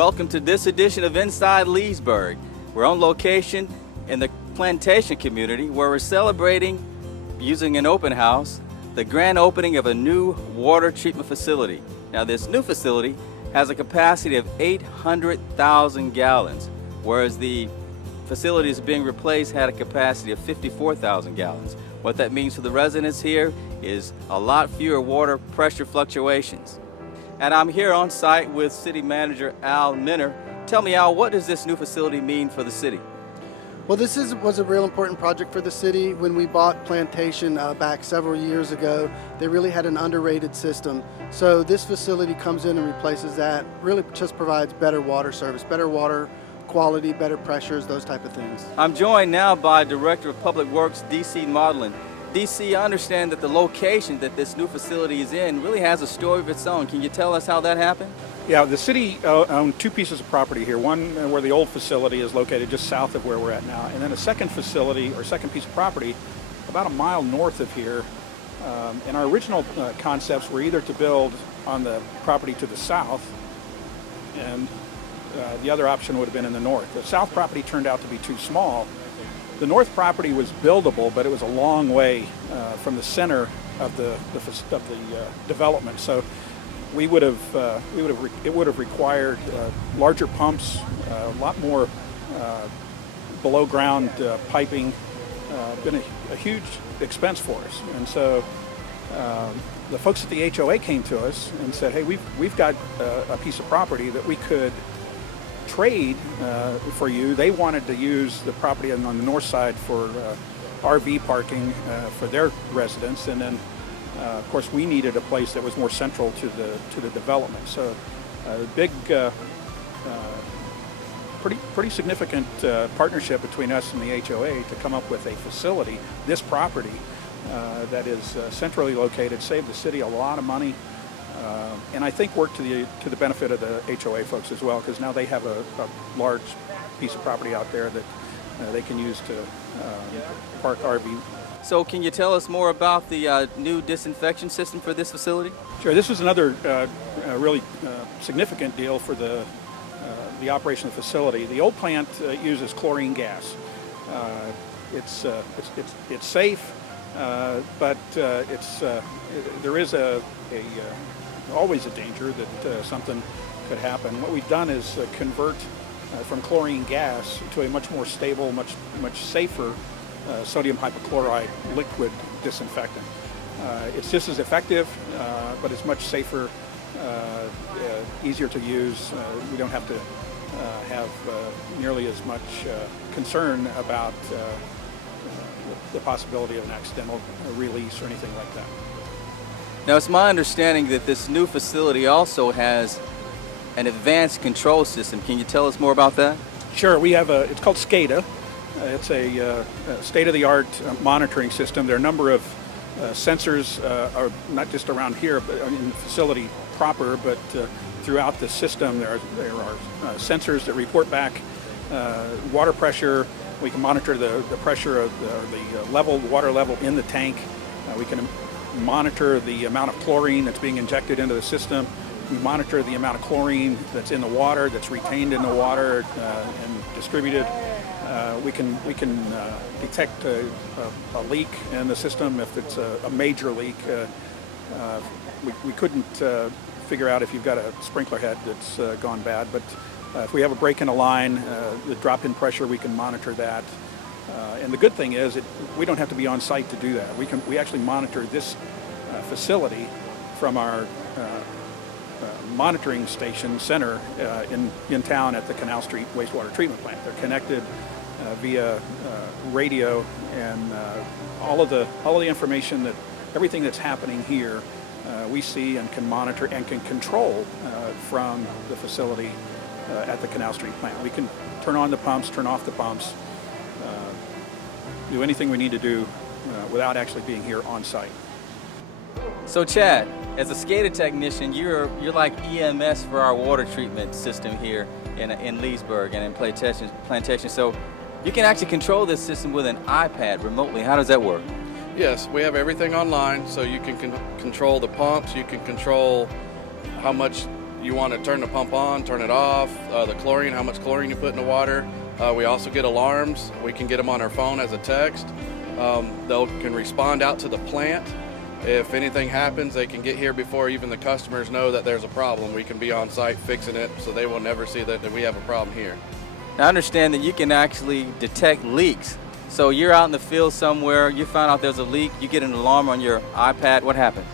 Welcome to this edition of Inside Leesburg. We're on location in the plantation community where we're celebrating, using an open house, the grand opening of a new water treatment facility. Now, this new facility has a capacity of 800,000 gallons, whereas the facility that's being replaced had a capacity of 54,000 gallons. What that means for the residents here is a lot fewer water pressure fluctuations. And I'm here on site with City Manager Al Minner. Tell me, Al, what does this new facility mean for the city? Well, this was a real important project for the city. When we bought Plantation back several years ago, they really had an underrated system. So this facility comes in and replaces that, really just provides better water service, better water quality, better pressures, those type of things. I'm joined now by Director of Public Works, D.C. Maudlin. D.C., I understand that the location that this new facility is in really has a story of its own. Can you tell us how that happened? Yeah, the city owned two pieces of property here. One where the old facility is located just south of where we're at now, and then a second facility or second piece of property about a mile north of here. And our original concepts were either to build on the property to the south, and the other option would have been in the north. The south property turned out to be too small. The north property was buildable, but it was a long way from the center of the development. So it would have required larger pumps, a lot more below ground piping. Been a huge expense for us, and so the folks at the HOA came to us and said, "Hey, we've got a piece of property that we could trade for you." They wanted to use the property on the north side for RV parking for their residents, and then of course we needed a place that was more central to the development. So big, pretty significant partnership between us and the HOA to come up with a facility, this property that is centrally located, saved the city a lot of money. And I think work to the benefit of the HOA folks as well, because now they have a large piece of property out there that they can use to park RV. So can you tell us more about the new disinfection system for this facility? Sure. This is another really significant deal for the operation of the facility. The old plant uses chlorine gas. It's safe, but there is always a danger that something could happen. What we've done is convert from chlorine gas to a much more stable, much safer sodium hypochlorite liquid disinfectant. It's just as effective, but it's much safer, easier to use. We don't have to have nearly as much concern about the possibility of an accidental release or anything like that. Now, it's my understanding that this new facility also has an advanced control system. Can you tell us more about that? Sure. We have it's called SCADA. It's a state-of-the-art monitoring system. There are a number of sensors, are not just around here, but in the facility proper, but throughout the system. There are sensors that report back water pressure. We can monitor the pressure of the water level in the tank. We can monitor the amount of chlorine that's being injected into the system. We monitor the amount of chlorine that's in the water, that's retained in the water and distributed. We can detect a leak in the system if it's a major leak. We couldn't figure out if you've got a sprinkler head that's gone bad, but if we have a break in a line, the drop-in pressure, we can monitor that. And the good thing is we don't have to be on site to do that. We actually monitor this facility from our monitoring station center in town at the Canal Street wastewater treatment plant. They're connected via radio, and all of the information everything that's happening here we see and can monitor and can control from the facility at the Canal Street plant. We can turn on the pumps, turn off the pumps, do anything we need to do without actually being here on site. So Chad, as a SCADA technician, you're like EMS for our water treatment system here in Leesburg and in Plantation. So you can actually control this system with an iPad remotely. How does that work? Yes, we have everything online, so you can control the pumps, you can control how much you want to turn the pump on, turn it off, the chlorine, how much chlorine you put in the water. We also get alarms. We can get them on our phone as a text. They can respond out to the plant. If anything happens, they can get here before even the customers know that there's a problem. We can be on site fixing it, so they will never see that we have a problem here. Now, I understand that you can actually detect leaks. So you're out in the field somewhere, you find out there's a leak, you get an alarm on your iPad, what happens?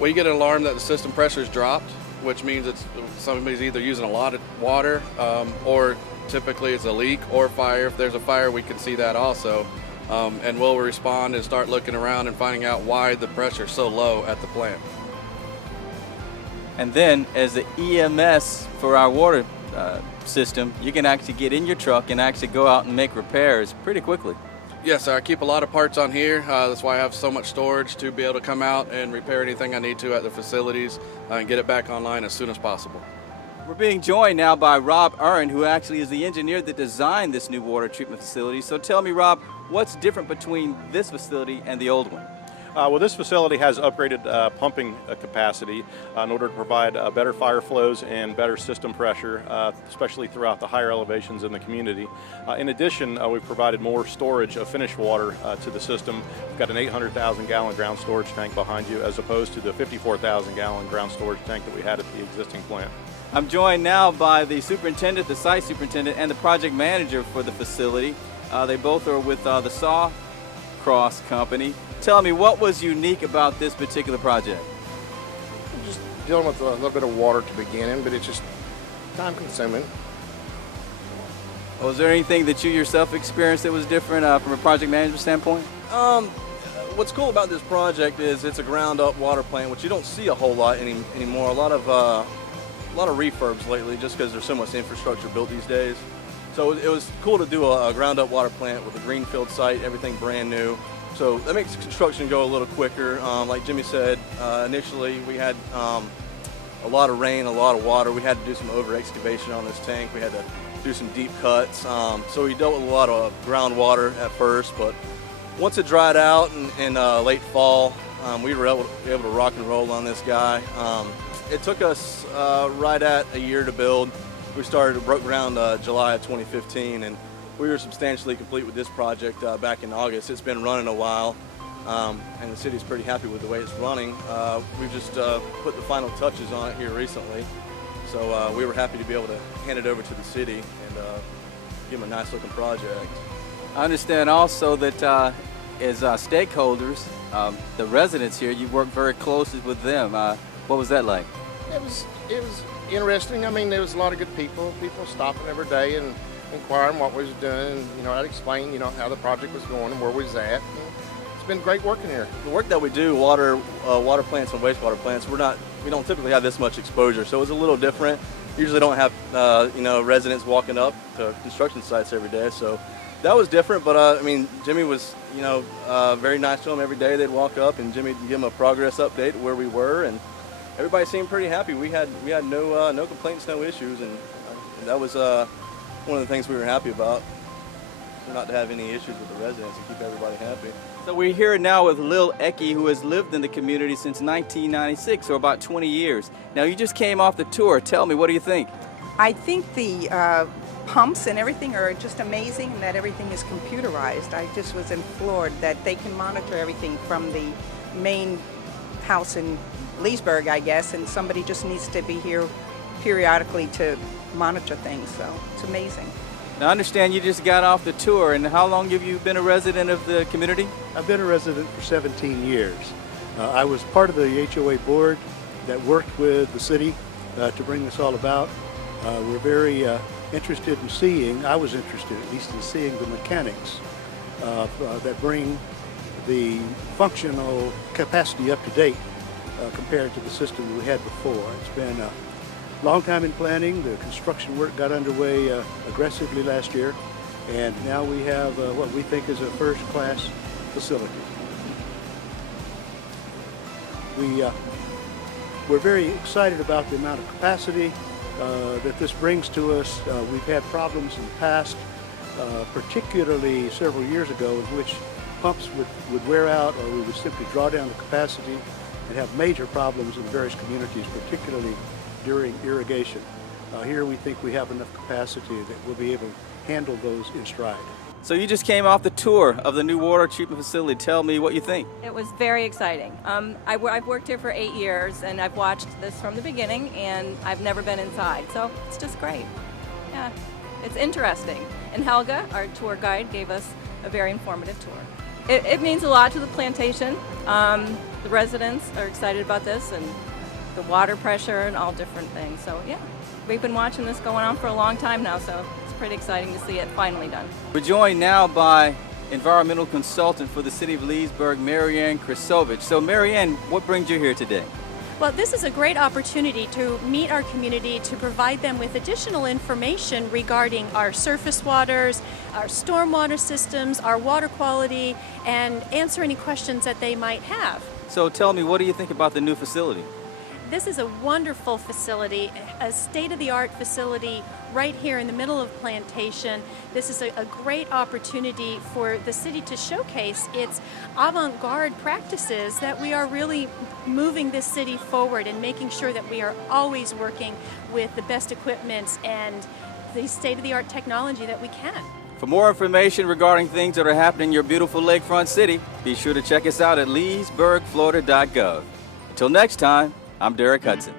We get an alarm that the system pressure's dropped, which means it's somebody's either using a lot of water, or typically it's a leak or fire. If there's a fire, we can see that also. And we'll respond and start looking around and finding out why the pressure's so low at the plant. And then as the EMS for our water system, you can actually get in your truck and actually go out and make repairs pretty quickly. Yes, I keep a lot of parts on here. That's why I have so much storage to be able to come out and repair anything I need to at the facilities and get it back online as soon as possible. We're being joined now by Rob Earn, who actually is the engineer that designed this new water treatment facility. So tell me, Rob, what's different between this facility and the old one? Well, this facility has upgraded pumping capacity in order to provide better fire flows and better system pressure, especially throughout the higher elevations in the community. In addition, we've provided more storage of finished water to the system. We've got an 800,000 gallon ground storage tank behind you, as opposed to the 54,000 gallon ground storage tank that we had at the existing plant. I'm joined now by the superintendent, the site superintendent, and the project manager for the facility. They both are with the Sawcross Company. Tell me, what was unique about this particular project? Just dealing with a little bit of water to begin in, but it's just time consuming. Was there anything that you yourself experienced that was different from a project management standpoint? What's cool about this project is it's a ground up water plant, which you don't see a whole lot anymore. A lot of refurbs lately, just because there's so much infrastructure built these days. So it was cool to do a ground up water plant with a greenfield site, everything brand new. So that makes construction go a little quicker. Like Jimmy said, initially we had a lot of rain, a lot of water. We had to do some over excavation on this tank. We had to do some deep cuts. So we dealt with a lot of groundwater at first, but once it dried out in late fall, we were able to rock and roll on this guy. It took us right at a year to build. We broke ground July of 2015, and we were substantially complete with this project back in August. It's been running a while, and the city's pretty happy with the way it's running. We've just put the final touches on it here recently, so we were happy to be able to hand it over to the city and give them a nice looking project. I understand also that as stakeholders, the residents here, you work very closely with them. What was that like? It was interesting. I mean, there was a lot of good people stopping every day and inquiring what we was doing. And, I'd explain, how the project was going and where we was at. And it's been great working here. The work that we do, water plants and wastewater plants, we don't typically have this much exposure, so it's a little different. Usually don't have residents walking up to construction sites every day, so that was different. But Jimmy was very nice to them every day. They'd walk up and Jimmy would give them a progress update where we were, and everybody seemed pretty happy. We had no complaints, no issues, and that was one of the things we were happy about. Not to have any issues with the residents and keep everybody happy. So we're here now with Lil Eki, who has lived in the community since 1996, or about 20 years. Now, you just came off the tour. Tell me, what do you think? I think the pumps and everything are just amazing, and that everything is computerized. I just was floored that they can monitor everything from the main house in Leesburg, I guess, and somebody just needs to be here periodically to monitor things, so it's amazing. Now, I understand you just got off the tour, and how long have you been a resident of the community? I've been a resident for 17 years. I was part of the HOA board that worked with the city to bring this all about. We're very interested in seeing, I was interested at least in seeing the mechanics that bring the functional capacity up to date compared to the system we had before. It's been a long time in planning. The construction work got underway aggressively last year, and now we have what we think is a first-class facility. We're very excited about the amount of capacity that this brings to us. We've had problems in the past, particularly several years ago, in which pumps would wear out, or we would simply draw down the capacity and have major problems in various communities, particularly during irrigation. Here we think we have enough capacity that we'll be able to handle those in stride. So you just came off the tour of the new water treatment facility. Tell me what you think. It was very exciting. I've worked here for 8 years, and I've watched this from the beginning, and I've never been inside, so it's just great. Yeah, it's interesting. And Helga, our tour guide, gave us a very informative tour. It means a lot to the plantation. The residents are excited about this, and the water pressure and all different things. So yeah, we've been watching this going on for a long time now, so it's pretty exciting to see it finally done. We're joined now by environmental consultant for the city of Leesburg, Marianne Krasovich. So Marianne, what brings you here today? Well, this is a great opportunity to meet our community, to provide them with additional information regarding our surface waters, our stormwater systems, our water quality, and answer any questions that they might have. So tell me, what do you think about the new facility? This is a wonderful facility, a state-of-the-art facility right here in the middle of Plantation. This is a great opportunity for the city to showcase its avant-garde practices, that we are really moving this city forward and making sure that we are always working with the best equipment and the state-of-the-art technology that we can. For more information regarding things that are happening in your beautiful lakefront city, be sure to check us out at leesburgflorida.gov. Until next time, I'm Derek Hudson.